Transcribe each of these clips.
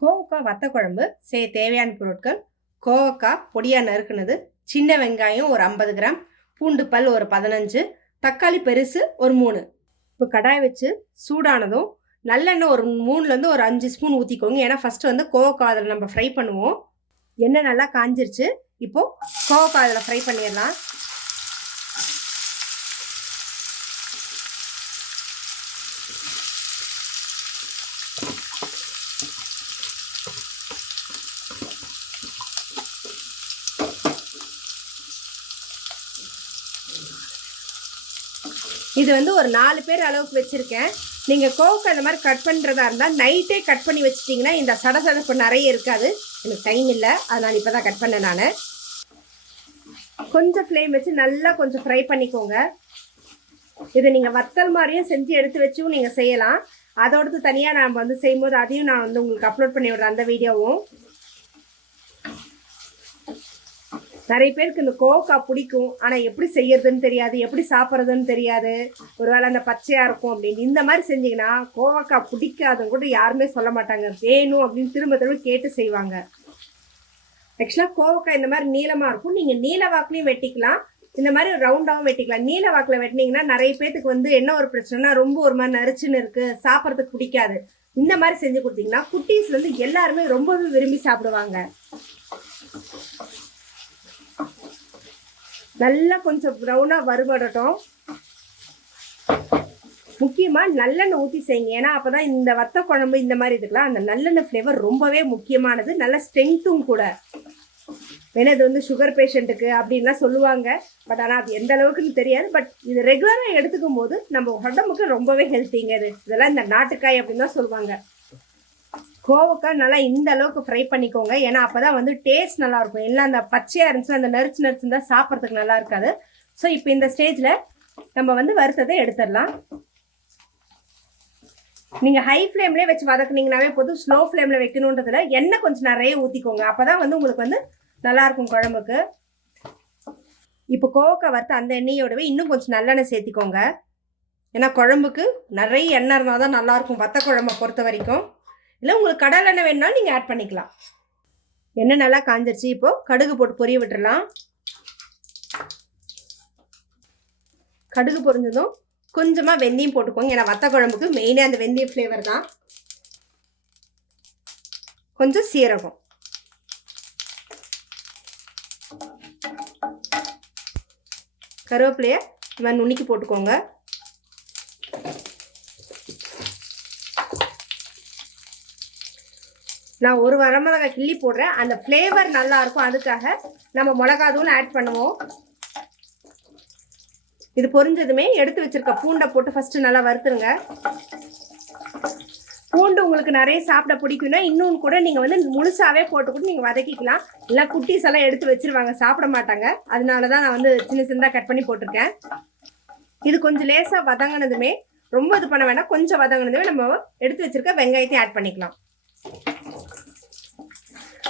கோவக்காய் வத்த குழம்பு செய்ய தேவையான பொருட்கள். கோவக்காய் பொடியாக நறுக்குனது சின்ன வெங்காயம் ஒரு ஐம்பது கிராம் பூண்டு பல் ஒரு பதினஞ்சு தக்காளி பெருசு ஒரு மூணு. இப்போ கடாய் வச்சு சூடானதும் நல்லெண்ணெய் ஒரு மூணுலேருந்து ஒரு அஞ்சு ஸ்பூன் ஊற்றிக்கோங்க ஏன்னா ஃபஸ்ட்டு வந்து கோவக்காய் அதில் நம்ம ஃப்ரை பண்ணுவோம். எண்ணெய் நல்லா காஞ்சிருச்சு. இப்போது கோவக்காய் அதில் ஃப்ரை பண்ணிடலாம். இது வந்து ஒரு நாலு பேர் அளவுக்கு வச்சுருக்கேன். நீங்கள் கோவுக்கு அந்த மாதிரி கட் பண்ணுறதா இருந்தால் நைட்டே கட் பண்ணி வச்சிட்டிங்கன்னா இந்த சடசடப்பு நிறைய இருக்காது. எனக்கு டைம் இல்லை. அதனால் இப்போ தான் கட் பண்ணேன் நான். கொஞ்சம் ஃப்ளேம் வச்சு நல்லா கொஞ்சம் ஃப்ரை பண்ணிக்கோங்க. இதை நீங்கள் வத்தல் மாதிரியும் செஞ்சு எடுத்து வச்சும் நீங்கள் செய்யலாம். அதோடது தனியாக நான் வந்து செய்யும்போது அதையும் நான் வந்து உங்களுக்கு அப்லோட் பண்ணி விடுறேன் அந்த வீடியோவும் நிறைய பேருக்கு இந்த கோவக்காய் பிடிக்கும். ஆனால் எப்படி செய்யறதுன்னு தெரியாது எப்படி சாப்பிட்றதுன்னு தெரியாது. ஒருவேளை அந்த பச்சையாக இருக்கும் அப்படின்னு. இந்த மாதிரி செஞ்சீங்கன்னா கோவக்காய் பிடிக்காதுன்னு கூட யாருமே சொல்ல மாட்டாங்க. வேணும் அப்படின்னு திரும்ப திரும்ப கேட்டு செய்வாங்க. ஆக்சுவலாக கோவக்காய் இந்த மாதிரி நீளமாக இருக்கும். நீங்கள் நீல வாக்குலையும் வெட்டிக்கலாம். இந்த மாதிரி ரவுண்டாகவும் வெட்டிக்கலாம். நீல வாக்கில் வெட்டினீங்கன்னா நிறைய பேத்துக்கு வந்து என்ன ஒரு பிரச்சனைனா ரொம்ப ஒரு மாதிரி நரிச்சுன்னு இருக்குது சாப்பிட்றதுக்கு பிடிக்காது. இந்த மாதிரி செஞ்சு கொடுத்தீங்கன்னா குட்டீஸ்லேருந்து எல்லாருமே ரொம்பவே விரும்பி சாப்பிடுவாங்க. நல்லா கொஞ்சம் ப்ரௌனாக வறுபடட்டும். முக்கியமாக நல்லெண்ணெய் ஊற்றி செய்யுங்க. ஏன்னா அப்போ தான் இந்த வத்த குழம்பு இந்த மாதிரி இதுக்கெல்லாம் அந்த நல்லெண்ணெய் ஃப்ளேவர் ரொம்பவே முக்கியமானது. நல்ல ஸ்ட்ரென்த்தும் கூட. ஏன்னா இது வந்து சுகர் பேஷண்ட்டுக்கு அப்படின்லாம் சொல்லுவாங்க. பட் ஆனால் அது எந்த அளவுக்குன்னு தெரியாது. பட் இது ரெகுலராக எடுத்துக்கும் போது நம்ம உடம்புக்கு ரொம்பவே ஹெல்த்திங்க இது. இதெல்லாம் இந்த நாட்டுக்காய் அப்படின்னு தான் சொல்லுவாங்க. கோவக்காய் நல்லா இந்த அளவுக்கு ஃப்ரை பண்ணிக்கோங்க. ஏன்னா அப்போ தான் வந்து டேஸ்ட் நல்லா இருக்கும். எல்லாம் அந்த பச்சையாக இருந்துச்சுன்னா அந்த நெரிச்சு நரிச்சு இருந்தால் சாப்பிட்றதுக்கு நல்லா இருக்காது. ஸோ இப்போ இந்த ஸ்டேஜில் நம்ம வந்து வறுத்ததை எடுத்துடலாம். நீங்கள் ஹை ஃப்ளேம்லேயே வச்சு வதக்குனீங்கனாவே போதும். ஸ்லோ ஃப்ளேமில் வைக்கணுன்றதுல எண்ணெய் கொஞ்சம் நிறைய ஊற்றிக்கோங்க அப்போ தான் வந்து உங்களுக்கு வந்து நல்லாயிருக்கும் குழம்புக்கு. இப்போ கோவக்காய் வறுத்து அந்த எண்ணெயோடவே இன்னும் கொஞ்சம் நல்லெண்ணெய் சேர்த்திக்கோங்க. ஏன்னா குழம்புக்கு நிறைய எண்ணெய் இருந்தால் தான் நல்லாயிருக்கும் வத்த குழம்பை பொறுத்த வரைக்கும். இல்லை உங்களுக்கு கடல் எண்ணெய் வேணுனாலும் நீங்கள் ஆட் பண்ணிக்கலாம். எண்ணெய் நல்லா காஞ்சிருச்சு. இப்போது கடுகு போட்டு பொரிய விட்டுடலாம் கடுகு பொரிஞ்சதும் கொஞ்சமாக வெந்தயம் போட்டுக்கோங்க. ஏன்னா வத்த குழம்புக்கு மெயினே அந்த வெந்தயம் ஃப்ளேவர் தான். கொஞ்சம் சீரகம். கருவேப்பிலையை இந்த மாதிரி நுணுக்கி போட்டுக்கோங்க. நான் ஒரு வரமிளகாய் கிள்ளி போடுறேன். அந்த ஃப்ளேவர் நல்லா இருக்கும் அதுக்காக நம்ம மிளகா தூள் ஆட் பண்ணுவோம். இது பொரிஞ்சதுமே எடுத்து வச்சிருக்க பூண்டை போட்டு ஃபஸ்ட்டு நல்லா வறுத்துருங்க. பூண்டு உங்களுக்கு நிறைய சாப்பிட பிடிக்கும்னா இன்னொன்று கூட நீங்கள் வந்து முழுசாகவே போட்டு கூட நீங்கள் வதக்கிக்கலாம். இல்லை குட்டீஸ் எல்லாம் எடுத்து வச்சிருவாங்க சாப்பிட மாட்டாங்க. அதனால தான் நான் வந்து சின்ன சின்னதாக கட் பண்ணி போட்டிருக்கேன். இது கொஞ்சம் லேசாக வதங்கினதுமே ரொம்ப இது பண்ண வேண்டாம். கொஞ்சம் வதங்கினதுமே நம்ம எடுத்து வச்சுருக்க வெங்காயத்தையும் ஆட் பண்ணிக்கலாம்.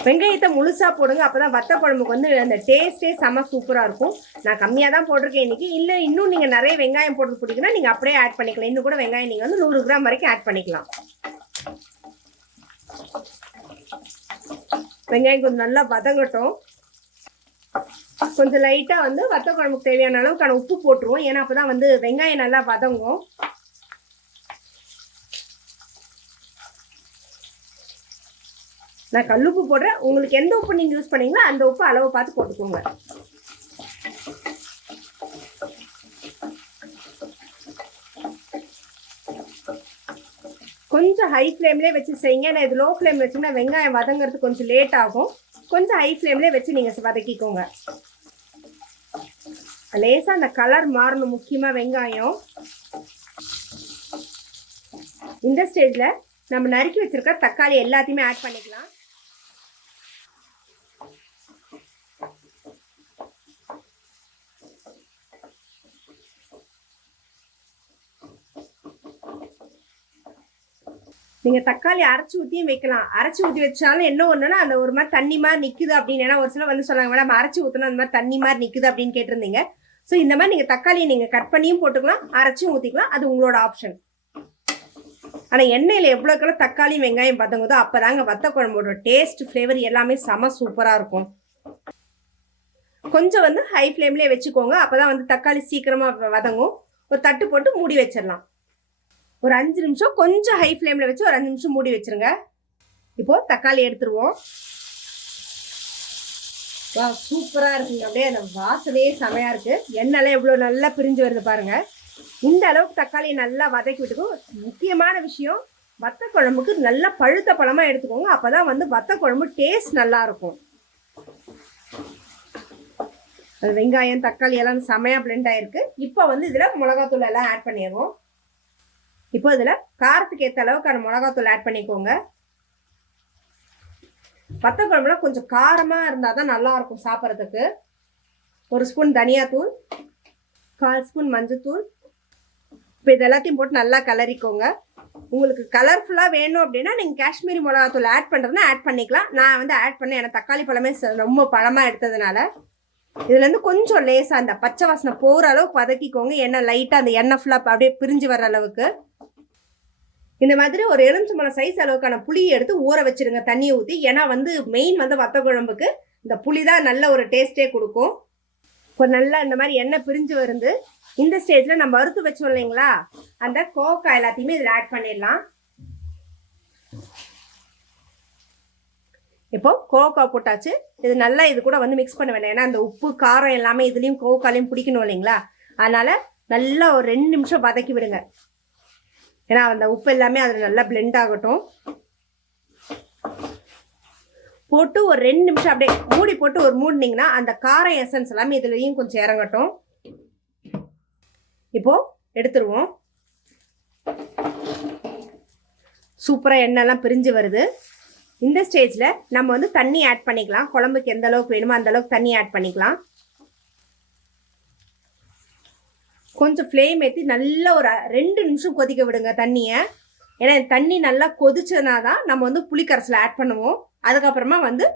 வெங்காயத்தை முழுசாக போடுங்க அப்போ தான் வத்த குழம்புக்கு வந்து அந்த டேஸ்ட்டே செம்ம சூப்பராக இருக்கும். நான் கம்மியாக தான் போட்டிருக்கேன் இன்றைக்கி இல்லை இன்னும் நீங்கள் நிறைய வெங்காயம் போட்டு பிடிக்குன்னா நீங்கள் அப்படியே ஆட் பண்ணிக்கலாம். இன்னும் கூட வெங்காயம் நீங்கள் வந்து நூறு கிராம் வரைக்கும் ஆட் பண்ணிக்கலாம். வெங்காயம் கொஞ்சம் நல்லா வதங்கட்டும். கொஞ்சம் லைட்டாக வந்து வத்த குழம்புக்கு தேவையான அளவுக்கான உப்பு போட்டுருவோம். ஏன்னா அப்போ தான் வந்து வெங்காயம் நல்லா வதங்கும். நான் கல்லுப்பு போடுறேன். உங்களுக்கு எந்த உப்பு நீங்கள் யூஸ் பண்ணீங்களோ அந்த உப்பு அளவை பார்த்து போட்டுக்கோங்க. கொஞ்சம் ஹை ஃப்ளேம்லேயே வச்சு செய்யுங்க. நான் இது லோ ஃப்ளேம் வச்சுன்னா வெங்காயம் வதங்கிறது கொஞ்சம் லேட் ஆகும். கொஞ்சம் ஹை ஃப்ளேம்லேயே வச்சு நீங்கள் வதக்கிக்கோங்க. லேசாக அந்த கலர் மாறணும். முக்கியமாக வெங்காயம். இந்த ஸ்டேஜில் நம்ம நறுக்கி வச்சுருக்க தக்காளி எல்லாத்தையுமே ஆட் பண்ணிக்கலாம். நீங்கள் தக்காளி அரைச்சி ஊற்றியும் வைக்கலாம். அரைச்சி ஊற்றி வச்சாலும் என்ன ஒன்றுனா அந்த ஒரு மாதிரி தண்ணி மாதிரி நிற்குது அப்படின்னு. ஏன்னா ஒரு சில வந்து சொன்னாங்க மேடம் அரைச்சி ஊற்றினா அந்த மாதிரி தண்ணி மாதிரி நிற்குது அப்படின்னு கேட்டிருந்தீங்க. ஸோ இந்த மாதிரி நீங்கள் தக்காளியை நீங்கள் கட் பண்ணியும் போட்டுக்கலாம் அரைச்சியும் ஊற்றிக்கலாம் அது உங்களோட ஆப்ஷன் ஆனால் எண்ணெயில் எவ்வளோக்கெல்லாம் தக்காளி வெங்காயம் வதங்குதோ அப்போ தாங்க வத்த குழம்போட டேஸ்ட் ஃப்ளேவர் எல்லாமே செம சூப்பராக இருக்கும். கொஞ்சம் வந்து ஹை ஃப்ளேம்லேயே வச்சுக்கோங்க. அப்போ தான் வந்து தக்காளி சீக்கிரமாக வதங்கும். ஒரு தட்டு போட்டு மூடி வச்சிடலாம். ஒரு அஞ்சு நிமிஷம் கொஞ்சம் ஹை ஃப்ளேமில் வச்சு ஒரு அஞ்சு நிமிஷம் மூடி வச்சிருங்க. இப்போது தக்காளி எடுத்துருவோம். வா சூப்பராக இருக்குங்க. அப்படியே அந்த வாசனையே செமையாக இருக்குது எண்ணெய்லாம் எவ்வளோ நல்லா பிரிஞ்சு வருது பாருங்கள் இந்த அளவுக்கு தக்காளியை நல்லா வதக்கி விட்டுக்கும் முக்கியமான விஷயம் வத்த குழம்புக்கு நல்லா பழுத்த பழமாக எடுத்துக்கோங்க. அப்போ தான் வந்து வத்த குழம்பு டேஸ்ட் நல்லாயிருக்கும் அது வெங்காயம் தக்காளி எல்லாம் செமையாக பிளெண்ட் ஆகிருக்கு இப்போ வந்து இதில் மிளகாத்தூள் எல்லாம் ஆட் பண்ணிடுவோம். இப்போ இதில் காரத்துக்கு ஏற்ற அளவுக்கான மிளகாத்தூள் ஆட் பண்ணிக்கோங்க. வத்த குழம்புல கொஞ்சம் காரமாக இருந்தால் தான் நல்லாயிருக்கும் சாப்பிட்றதுக்கு. ஒரு ஸ்பூன் தனியாத்தூள் கால் ஸ்பூன் மஞ்சத்தூள். இப்போ இது எல்லாத்தையும் போட்டு நல்லா கலரிக்கோங்க உங்களுக்கு கலர்ஃபுல்லாக வேணும் அப்படின்னா நீங்கள் காஷ்மீரி மிளகாத்தூள் ஆட் பண்ணுறதுனா ஆட் பண்ணிக்கலாம். நான் வந்து ஆட் பண்ணேன் எனக்கு தக்காளி பழமே ரொம்ப பழமாக எடுத்ததுனால. இதுலேருந்து கொஞ்சம் லேசாக அந்த பச்சை வாசனை போகிற அளவுக்கு பதக்கிக்கோங்க எண்ணெய் லைட்டாக அந்த எண்ணெய் ஃபுல்லாக அப்படியே பிரிஞ்சு வர அளவுக்கு. இந்த மாதிரி ஒரு எலுமிச்சம்பழம் சைஸ் அளவுக்கான புளியை எடுத்து ஊற வச்சிருங்க. தண்ணியை ஊற்றி ஏன்னா வந்து மெயின் வந்து வத்த குழம்புக்கு இந்த புளி தான் நல்ல ஒரு டேஸ்ட்டே கொடுக்கும். இப்போ நல்லா இந்த மாதிரி எண்ணெய் பிரிஞ்சு வருது. இந்த ஸ்டேஜில் நம்ம வறுத்து வச்சோம் இல்லைங்களா? அந்த கோக்கா எல்லாத்தையுமே இதில் ஆட் பண்ணிடலாம். இப்போ கோகா போட்டாச்சு. இது நல்லா இது கூட வந்து மிக்ஸ் பண்ண வேண்டாம். ஏன்னா அந்த உப்பு காரம் எல்லாமே இதுலேயும் கோகாலையும் பிடிக்கணும் இல்லைங்களா? அதனால் நல்லா ஒரு ரெண்டு நிமிஷம் வதக்கி விடுங்க. ஏன்னா அந்த உப்பு எல்லாமே அதில் நல்லா பிளெண்ட் ஆகட்டும். போட்டு ஒரு ரெண்டு நிமிஷம் அப்படியே மூடி போட்டு ஒரு மூடினீங்கன்னா அந்த காரம் எசன்ஸ் எல்லாமே இதுலேயும் கொஞ்சம் இறங்கட்டும். இப்போது எடுத்துருவோம். சூப்பராக எண்ணெய்லாம் பிரிஞ்சு வருது. இந்த ஸ்டேஜில் நம்ம வந்து தண்ணி ஆட் பண்ணிக்கலாம். குழம்புக்கு எந்த அளவுக்கு வேணுமோ அந்த அளவுக்கு தண்ணி ஆட் பண்ணிக்கலாம். கொஞ்சம் ஃப்ளேம் ஏற்றி நல்லா ஒரு ரெண்டு நிமிஷம் கொதிக்க விடுங்க தண்ணியை. ஏன்னா தண்ணி நல்லா கொதிச்சதுனா தான் நம்ம வந்து புளிக்கரசில் ஆட் பண்ணுவோம். அதுக்கப்புறமா வந்து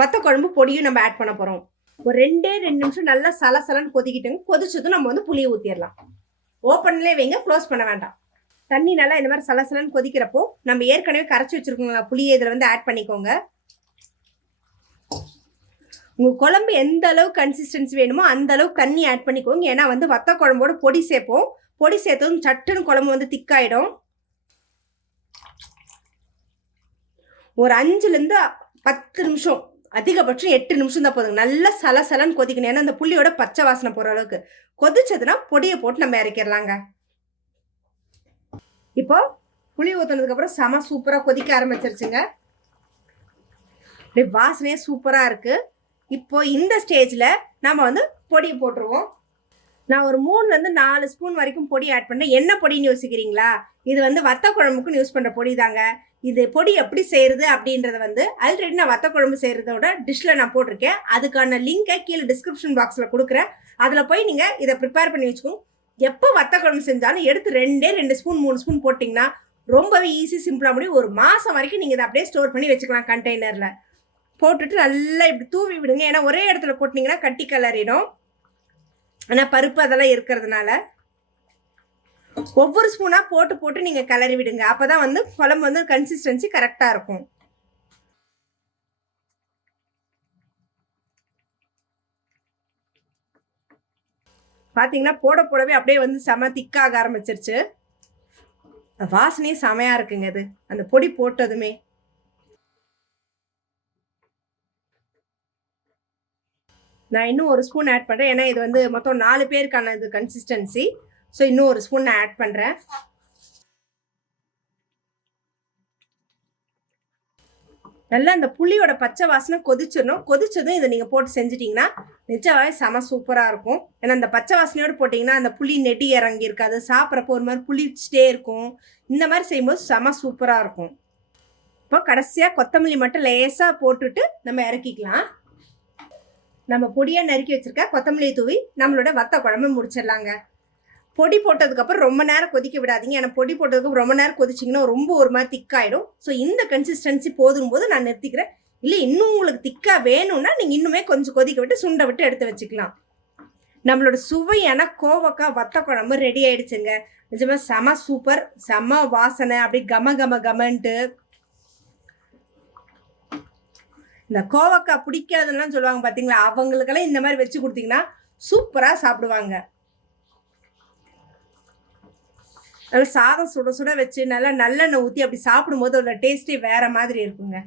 வத்த குழம்பு பொடியும் நம்ம ஆட் பண்ண போகிறோம் ஒரு ரெண்டே ரெண்டு நிமிஷம் நல்லா சலசலன்னு கொதிக்கிட்டுங்க. கொதிச்சதும் நம்ம வந்து புளியை ஊற்றிடலாம் ஓப்பன்லேயே வைங்க க்ளோஸ் பண்ண வேண்டாம். தண்ணி நல்லா இந்த மாதிரி சலசலன்னு கொதிக்கிறப்போ நம்ம ஏற்கனவே கரைச்சி வச்சுருக்கோங்களா புளியை இதில் வந்து ஆட் பண்ணிக்கோங்க. உங்கள் குழம்பு எந்த அளவு கன்சிஸ்டன்சி வேணுமோ அந்த அளவுக்கு தண்ணி ஆட் பண்ணிக்கோங்க. ஏன்னா வந்து வத்த குழம்போட பொடி சேர்ப்போம். பொடி சேர்த்ததும் சட்டுன்னு குழம்பு வந்து திக்காயிடும் ஒரு அஞ்சுலேருந்து பத்து நிமிஷம் அதிகபட்சம் எட்டு நிமிஷம் தான் போதுங்க. நல்லா சலசலன்னு கொதிக்கணும். ஏன்னா அந்த புளியோட பச்சை வாசனை போகிற அளவுக்கு. கொதிச்சதுன்னா பொடியை போட்டு நம்ம இறக்கிடலாங்க இப்போ புளி ஊற்றுனதுக்கப்புறம் செம சூப்பராக கொதிக்க ஆரம்பிச்சிருச்சுங்க. வாசனையே சூப்பராக இருக்குது இப்போ இந்த ஸ்டேஜில் நம்ம வந்து பொடி போட்டுருவோம். நான் ஒரு மூணுலேருந்து நாலு ஸ்பூன் வரைக்கும் பொடி ஆட் பண்ணுறேன் என்ன பொடின்னு யோசிக்கிறீங்களா? இது வந்து வத்த குழம்புக்குன்னு யூஸ் பண்ணுற பொடி தாங்க. இது பொடி எப்படி செய்கிறது அப்படின்றத வந்து ஆல்ரெடி நான் வத்த குழம்பு செய்கிறதோட டிஷ்ஷில் நான் போட்டிருக்கேன். அதுக்கான லிங்கை கீழே டிஸ்கிரிப்ஷன் பாக்ஸில் கொடுக்குறேன். அதில் போய் நீங்கள் இதை ப்ரிப்பேர் பண்ணி வச்சுக்கோங்க. எப்போ வத்த குழம்பு செஞ்சாலும் எடுத்து ரெண்டே ரெண்டு ஸ்பூன் மூணு ஸ்பூன் போட்டிங்கன்னா ரொம்பவே ஈஸி சிம்பிளாக முடியும். ஒரு மாதம் வரைக்கும் நீங்கள் இதை அப்படியே ஸ்டோர் பண்ணி வச்சுக்கலாம் கண்டெய்னரில் போட்டுட்டு நல்லா இப்படி தூவி விடுங்க. ஏன்னா ஒரே இடத்துல கொட்டினீங்கன்னா கட்டி கலரிடும். ஆனால் பருப்பு அதெல்லாம் இருக்கிறதுனால. ஒவ்வொரு ஸ்பூனாக போட்டு போட்டு நீங்கள் கிளறி விடுங்க. அப்போ தான் வந்து குழம்பு வந்து கன்சிஸ்டன்சி கரெக்டாக இருக்கும். பார்த்தீங்கன்னா போட போடவே அப்படியே வந்து செம திக்காக ஆரம்பிச்சிருச்சு. வாசனையே செமையாக இருக்குங்க அது. அந்த பொடி போட்டதுமே. நான் இன்னும் ஒரு ஸ்பூன் ஆட் பண்ணுறேன் ஏன்னா இது வந்து மொத்தம் நாலு பேருக்கான இது கன்சிஸ்டன்சி ஸோ இன்னும் ஒரு ஸ்பூன் நான் ஆட் பண்ணுறேன் நல்லா அந்த புளியோட பச்சை வாசனை கொதிச்சிடணும். கொதிச்சதும் இதை நீங்கள் போட்டு செஞ்சிட்டிங்கன்னா நிஜமாவே செம சூப்பராக இருக்கும். ஏன்னா அந்த பச்சை வாசனையோடு போட்டிங்கன்னா அந்த புளி நெட்டி இறங்கி இருக்காது. சாப்பிட்றப்போ ஒரு மாதிரி புளிச்சிட்டே இருக்கும். இந்த மாதிரி செய்யும்போது செம சூப்பராக இருக்கும். இப்போ கடைசியாக கொத்தமல்லி மட்டும் லேசாக போட்டுட்டு நம்ம இறக்கிக்கலாம். நம்ம பொடியாக நறுக்கி வச்சுருக்க கொத்தமல்லியை தூவி நம்மளோட வத்த குழம்பு முடிச்சிடலாங்க. பொடி போட்டதுக்கப்புறம் ரொம்ப நேரம் கொதிக்க விடாதீங்க. ஏன்னா பொடி போட்டதுக்கப்புறம் ரொம்ப நேரம் கொதிச்சிங்கன்னா ரொம்ப ஒரு மாதிரி திக்காயிடும். ஸோ இந்த கன்சிஸ்டன்சி போதும் போது நான் நிறுத்திக்கிறேன். இல்லை இன்னும் உங்களுக்கு திக்காக வேணும்னா நீங்கள் இன்னுமே கொஞ்சம் கொதிக்க விட்டு சுண்டை விட்டு எடுத்து வச்சுக்கலாம். நம்மளோட சுவையான கோவக்காய் வத்த குழம்பு ரெடி ஆயிடுச்சுங்க. நிஜமாக செம சூப்பர் செம வாசனை. அப்படி கம கம கமன்ட்டு இந்த கோவக்காய் பிடிக்காதுன்னு சொல்லுவாங்க பார்த்தீங்களா அவங்களுக்கெல்லாம் இந்த மாதிரி வச்சு கொடுத்தீங்கன்னா சூப்பராக சாப்பிடுவாங்க. நல்லா சாதம் சுட சுட வச்சு நல்லா நல்லெண்ணெய் ஊற்றி அப்படி சாப்பிடும்போது அதோட டேஸ்ட்டே வேற மாதிரி இருக்குங்க.